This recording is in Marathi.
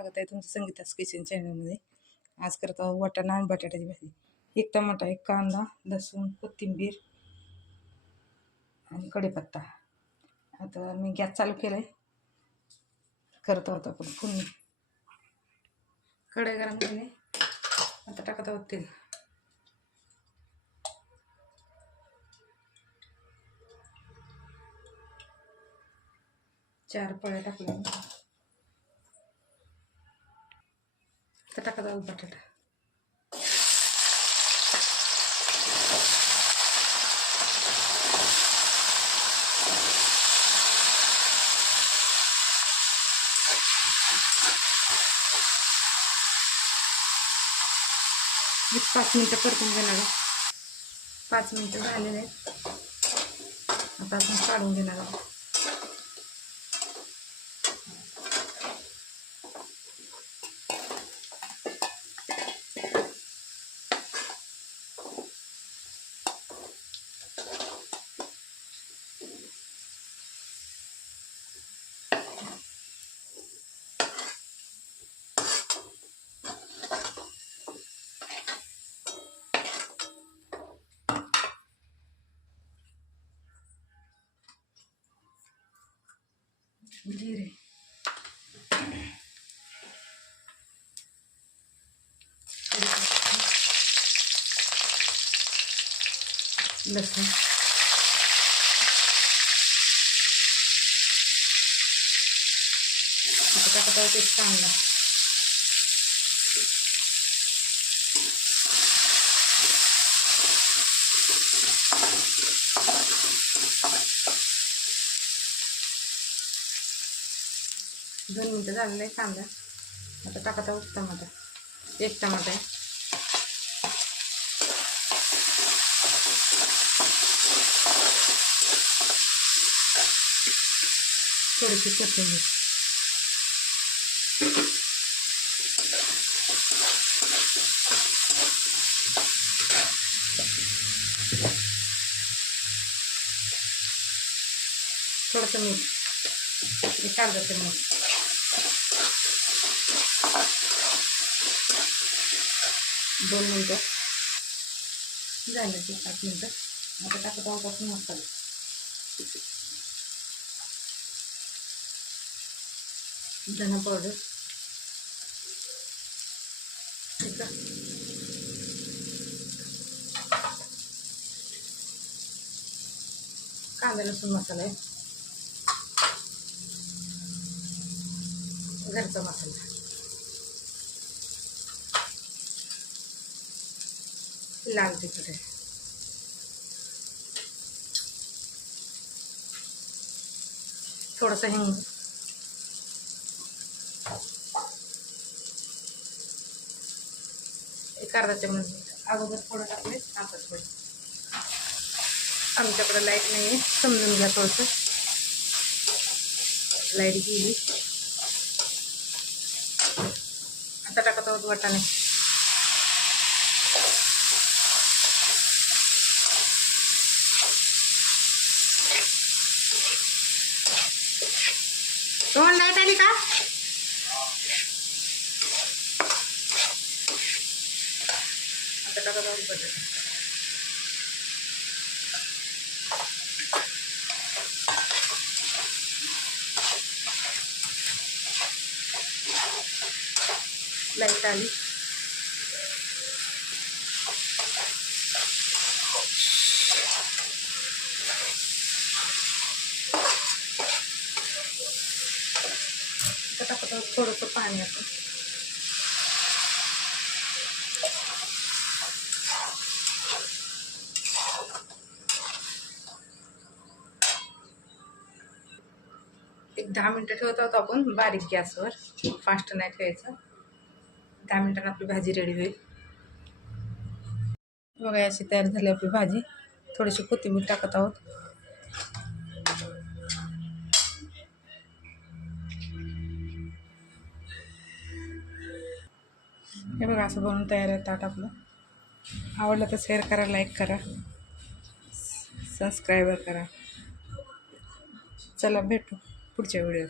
स्वागत आहे तुमचं संगीतास किचन चॅनलमध्ये. आज करत आहोत वाटाणा आणि बटाट्याची भाजी. एक टमाटा एक कांदा लसूण कोथिंबीर आणि कढीपत्ता. आता मी गॅस चालू केला आहे करत आहोत आपण फोडणी. कढई गरम झाली आता टाकत आहोत तेल. चार पळ्या टाकल्या. आता टाकत आहोत बटाटा एक पाच मिनटं परतून घेणार आहे. पाच मिनटं झालेले आहेत आता आपण काढून घेणार आहोत जिरे लसूण आता टाकत आहोत एक कांदा दोन मिनटं झालेलं आहे कांदा आता टाकत आहोत टमाटा एक टमाटा आहे थोडीशी कोथिंबीर. थोडंसं मीठ. एक अर्धा चम्मच दोन मिनटं. झालं ते पाच मिनटं. आता टाकत आहोत आपण मसाला धना पावडर कांदा लसूण मसाला आहे. घरचा मसाला लाल तिखट आहे. थोडंसं हिंग. एक अर्धा चमच. अगोदर थोडं टाकले आता थोडं आमच्याकडं लाईट नाही आहे समजून घ्या थोडंसं. लाईट गेली. आता टाकत आहोत वाटाणे. दोन लाइट आली का? आता टाकत आहोत बटाटे लाइट आली. थोडंसं पाणी आपण एक दहा मिनटं ठेवत आहोत आपण बारीक गॅसवर. फास्ट नाही ठेवायचं. दहा मिनटांना आपली भाजी रेडी होईल. बघा अशी तयार झाली आपली भाजी. थोडीशी कोथिंबीर टाकत आहोत. हे बघा असं बनवून तयार आहे ताट आपलं. आवडलं तर शेअर करा लाईक करा. सबस्क्राईबर करा. चला भेटू पुढच्या व्हिडिओ